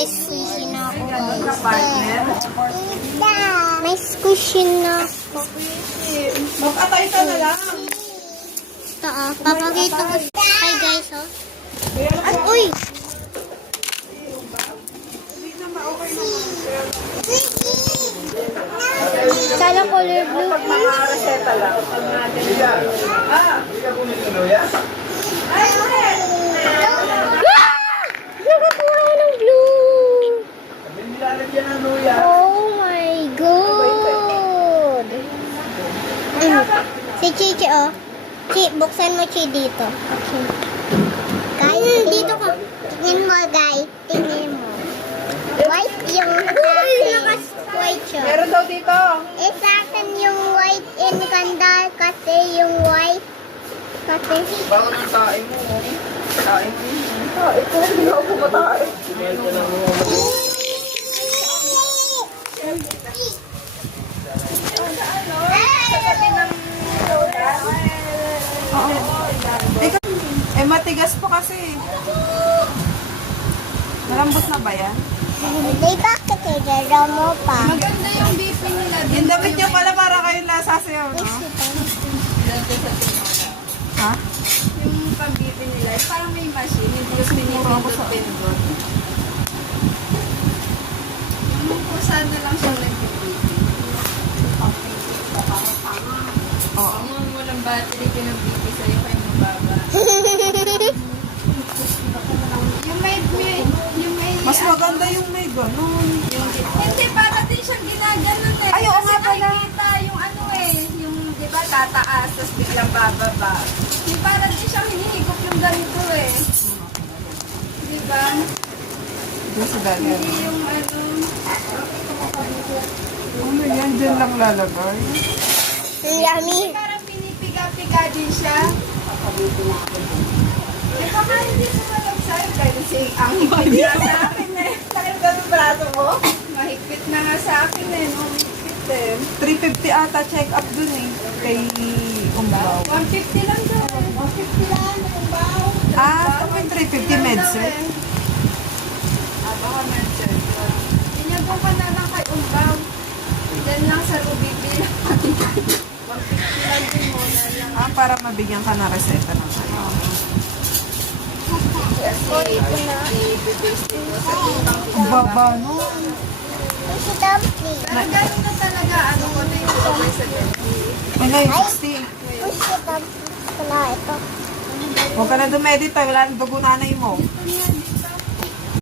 may squishy na ako, guys. Partner. May squishy na ako. Mag-atay ka na lang. Ito, papakita ko. Hi, guys, oh. At, uy! Sana color blue. Pag mga reseta lang. Pag natin. Nakakuha ko ng blue! Nilalagyan ng luya. Oh my God! Si Chichi, oh. Chi, buksan mo, Chi, dito. Okay. Guys, dito ka. Tingnan mo, guys. Tingnan mo. White yung sa akin. White siya. Meron daw dito. Eh, sa akin yung white in ganda kasi yung white. Kasi, Baka nang tae mo. Tae mo. Tae ko. Hindi ako kumatae. Eh, matigas po kasi. Malambot na ba yan? hindi bakit idara mo pa? Maganda yung beef nila. Yung damit niyo pala para kayong nasasayaw, no? Ha? Yung pang-beef nila. Parang may machine. Hindi yung pinipindot-pindot. Yung kung saan na lang siya nag-beef. Oo. Kung walang battery, pinag-beef sa'yo kayo mababa. Yung may Mas maganda yung may ganun. hindi, para din siyang ginaganon eh. Ay, oo Kasi nga pala. nakikita yung ano eh, yung di ba tataas, tapos biglang bababa. Yung para din siyang hinihigop yung ganito eh. Di ba? Doon sa dali. Hindi yung ano. Ano yan? Diyan lang lalagay. Yummy. Parang pinipiga-piga din siya. Eh baka hindi sumalab sa'yo kasi ang mahigpit sa akin eh. Sakit ka ng braso mo? Mahigpit na nga sa akin eh. Mahigpit eh. 350 ata check up dun eh. Kay Umbaw. 150 lang daw. 150 lang. Umbaw. Ah, ito yung 350 medset. Baka medset. Inyabong ka na lang kay Umbaw. Then lang sa Rubibi. 150 lang din mo na lang. Ah, para mabigyan ka ng reseta ng ano. Kasi i-bibase mo sa ibang Ang baba, no? Si Dumpling. Ganun na talaga. Ano ko na yung okay sa ganun. May ngayon, 60. Uy, si Dumpling. Wala ito. Huwag ka na dumedit, wala nang dugo nanay mo. Ito yan.